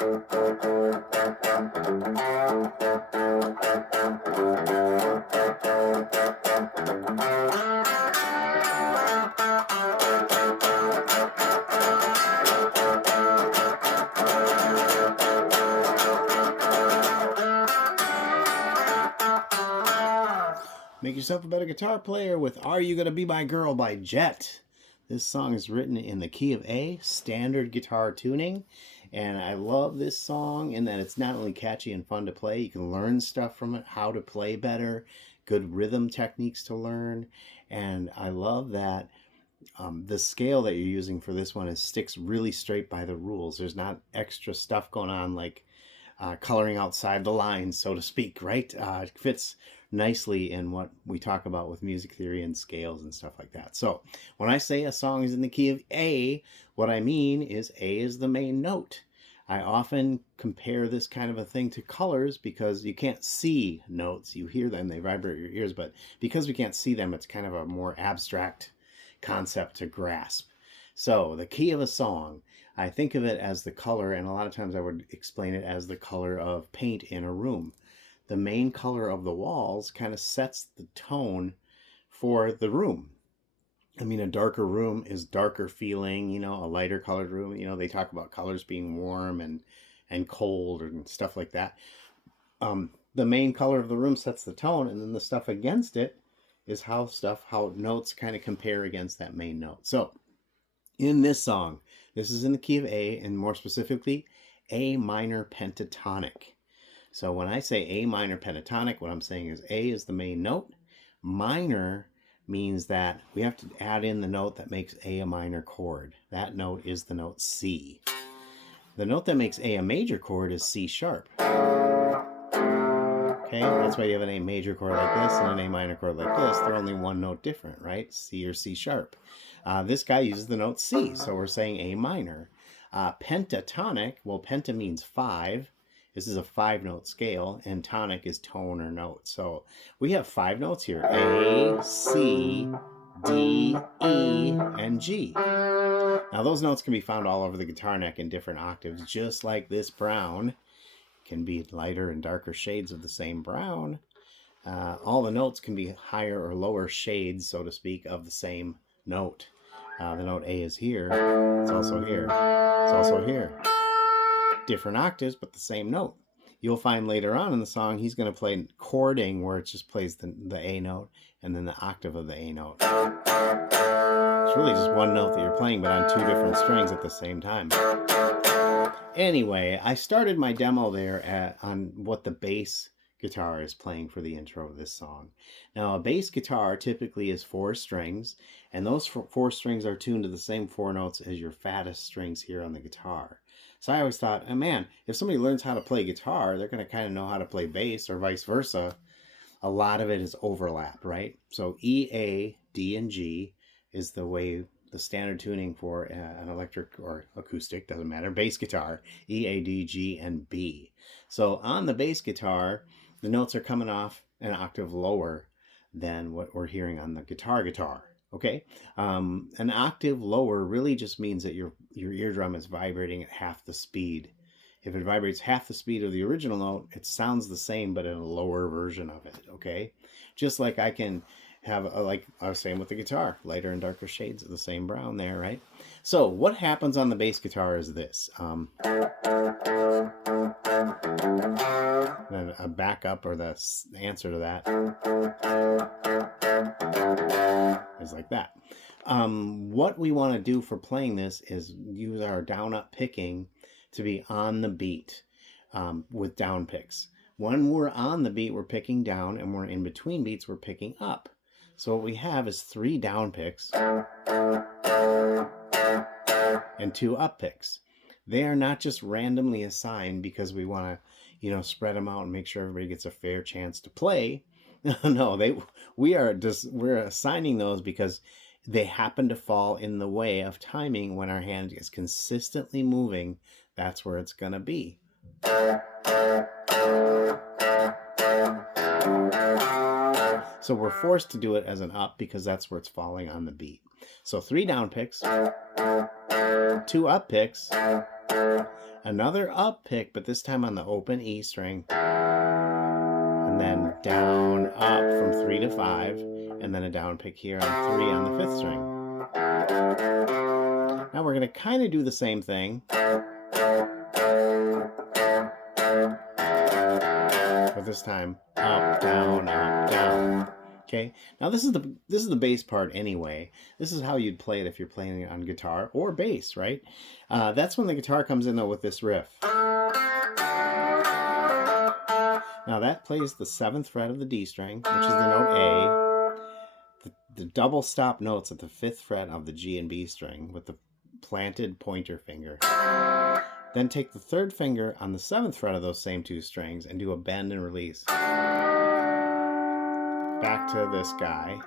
Make yourself a better guitar player with Are You Gonna Be My Girl by Jet. This song is written in the key of A, standard guitar tuning. And I love this song in that it's not only catchy and fun to play, you can learn stuff from it, how to play better, good rhythm techniques to learn. And I love that the scale that you're using for this one sticks really straight by the rules. There's not extra stuff going on like coloring outside the lines, so to speak, right? It fits nicely in what we talk about with music theory and scales and stuff like that. So when I say a song is in the key of A, what I mean is A is the main note. I often compare this kind of a thing to colors because you can't see notes. You hear them, they vibrate your ears, but because we can't see them, it's kind of a more abstract concept to grasp. So the key of a song, I think of it as the color, and a lot of times I would explain it as the color of paint in a room. The main color of the walls kind of sets the tone for the room. I mean, a darker room is darker feeling, a lighter colored room. They talk about colors being warm and cold and stuff like that. The main color of the room sets the tone, and then the stuff against it is how notes kind of compare against that main note. So in this song, this is in the key of A, and more specifically, A minor pentatonic. So when I say A minor pentatonic, what I'm saying is A is the main note. Minor means that we have to add in the note that makes A a minor chord. That note is the note C. The note that makes A a major chord is C sharp. Okay, that's why you have an A major chord like this and an A minor chord like this. They're only one note different, right? C or C sharp. This guy uses the note C, so we're saying A minor. Pentatonic, well, penta means 5. This is a 5-note scale, and tonic is tone or note. So we have 5 notes here: A, C, D, E, and G. Now those notes can be found all over the guitar neck in different octaves, just like this brown can be lighter and darker shades of the same brown. All the notes can be higher or lower shades, so to speak, of the same note. The note A is here. It's also here. It's also here. Different octaves, but the same note. You'll find later on in the song he's going to play chording, where it just plays the A note and then the octave of the A note. It's really just one note that you're playing, but on 2 different strings at the same time. Anyway, I started my demo there on what the bass guitar is playing for the intro of this song. Now, a bass guitar typically is 4 strings, and those 4 strings are tuned to the same 4 notes as your fattest strings here on the guitar. So I always thought, oh man, if somebody learns how to play guitar, they're going to kind of know how to play bass, or vice versa. A lot of it is overlap, right? So E, A, D, and G is the standard tuning for an electric or acoustic, doesn't matter, bass guitar: E, A, D, G, and B. So on the bass guitar, the notes are coming off an octave lower than what we're hearing on the guitar. Okay, an octave lower really just means that your eardrum is vibrating at half the speed. If it vibrates half the speed of the original note, it sounds the same, but in a lower version of it. Okay, just like I can have, like I was saying with the guitar, lighter and darker shades of the same brown there, right? So what happens on the bass guitar is this. Then a backup, or the answer to that, is like that. What we want to do for playing this is use our down-up picking to be on the beat with down picks. When we're on the beat, we're picking down, and we're in between beats, we're picking up. So what we have is 3 down picks and 2 up picks. They are not just randomly assigned because we want to, spread them out and make sure everybody gets a fair chance to play. No, we're assigning those because they happen to fall in the way of timing. When our hand is consistently moving, that's where it's going to be. So we're forced to do it as an up because that's where it's falling on the beat. So 3 down picks, 2 up picks, Another up pick, but this time on the open E string. And then down, up from 3 to 5. And then a down pick here on 3 on the 5th string. Now we're going to kind of do the same thing. But this time, up, down, up, down. Okay, now this is the bass part anyway. This is how you'd play it if you're playing it on guitar or bass, right? That's when the guitar comes in though with this riff. Now that plays the 7th fret of the D string, which is the note A. The double stop notes at the 5th fret of the G and B string with the planted pointer finger. Then take the 3rd finger on the 7th fret of those same 2 strings and do a bend and release. Back to this guy.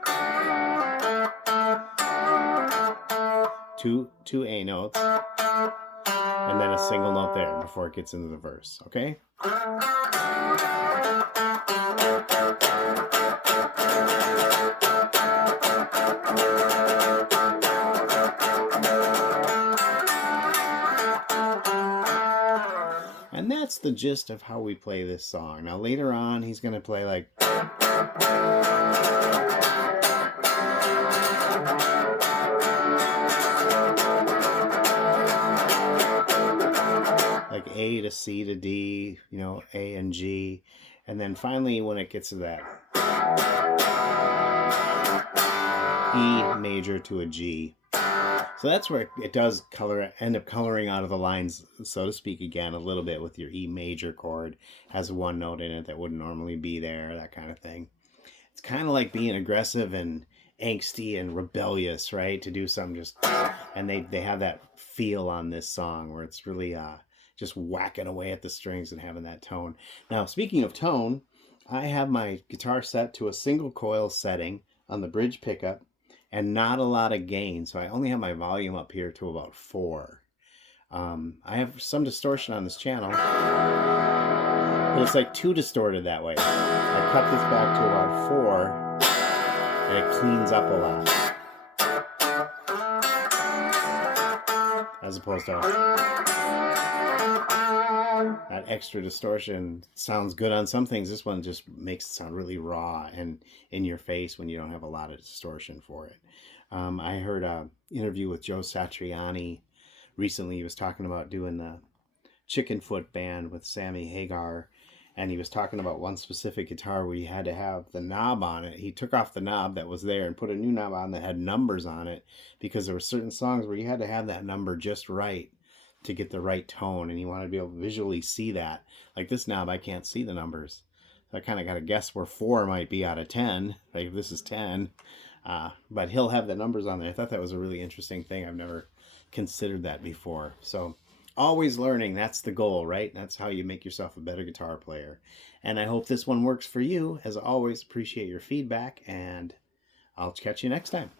Two A notes. And then a single note there before it gets into the verse, okay? And that's the gist of how we play this song. Now later on, he's going to play like... like A to C to D, you know, A and G. And then finally, when it gets to that E major to a G. So that's where it does end up coloring out of the lines, so to speak, again, a little bit with your E major chord. Has one note in it that wouldn't normally be there, that kind of thing. It's kind of like being aggressive and angsty and rebellious, right? To do something just... And they have that feel on this song where it's really just whacking away at the strings and having that tone. Now, speaking of tone, I have my guitar set to a single coil setting on the bridge pickup. And not a lot of gain, so I only have my volume up here to about 4. I have some distortion on this channel, but it's like too distorted that way. I cut this back to about 4, and it cleans up a lot. As opposed to that extra distortion sounds good on some things. This one just makes it sound really raw and in your face when you don't have a lot of distortion for it. I heard an interview with Joe Satriani recently. He was talking about doing the Chicken Foot Band with Sammy Hagar, and he was talking about one specific guitar where you had to have the knob on it. He took off the knob that was there and put a new knob on that had numbers on it, because there were certain songs where you had to have that number just right to get the right tone, and he wanted to be able to visually see that. Like this knob, I can't see the numbers. So I kind of got to guess where 4 might be out of 10. Like if this is 10, but he'll have the numbers on there. I thought that was a really interesting thing. I've never considered that before. So always learning, that's the goal, right? That's how you make yourself a better guitar player. And I hope this one works for you. As always, appreciate your feedback, and I'll catch you next time.